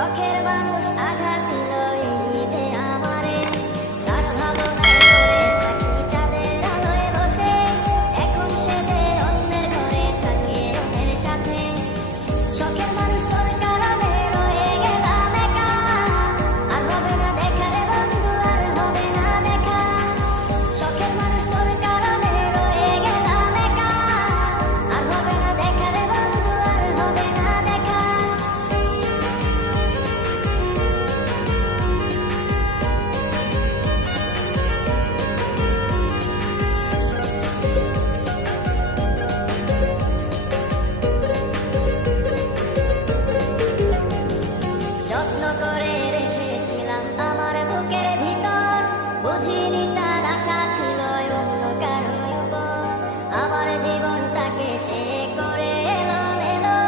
শখের মানুষ আঘাত দিল এই যে আমারে, তার ভাবনায় পড়ে থাকি চাঁদের আলোয় বসে, এখন সে যে অন্যের ঘরে থাকে অন্যের সাথে। শখের মানুষ তোর কারণে রয়ে গেলাম একা, আর হবে না দেখা রে বন্ধু, আর হবে না দেখা। শখের মানুষ তোর কারণে রয়ে গেলাম একা, আর হবে না দেখা রে বন্ধু, আর হবে না দেখা। যত্ন করে রেখেছিলাম আমার বুকের ভিতর, বুঝিনি তার আশা ছিল অন্য কারো উপর। আমার জীবনটাকে সে করে এলোমেলো,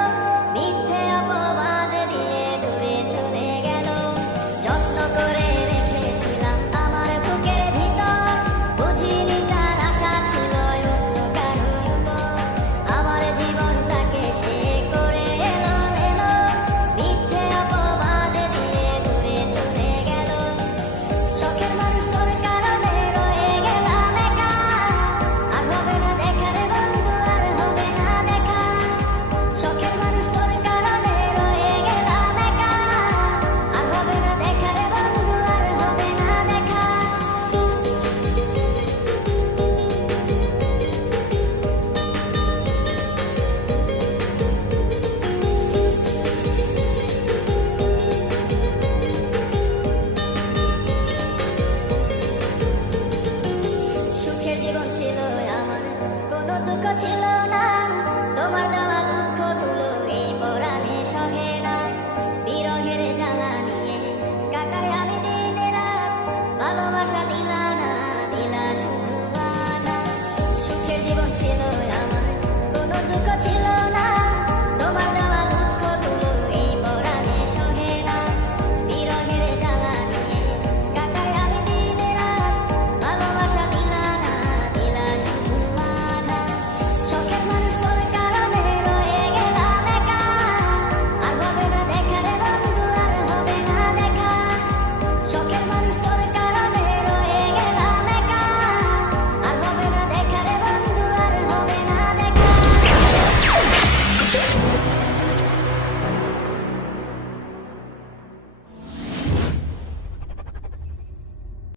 মিথ্যে অপবাদ দিয়ে দূরে চলে গেল। যত্ন করে রেখেছিলাম আমার বুকের ভিতর, বুঝিনি তার আশা ছিল অন্য কারো উপর। আমার জীবনটাকে সে করে এলোমেলো, মিথ্যে অপবাদ দিয়ে দূরে চলে গেল। শখের মানুষ তোর কারণে রয়ে গেলাম একা, আর হবে না দেখা রে বন্ধু, আর হবে না দেখা। শখের মানুষ তোর কারণে রয়ে গেলাম একা, আর হবে না দেখা রে বন্ধু, আর হবে না দেখা। সুখের জীবন ছিল আমার, কোনো দুঃখ ছিল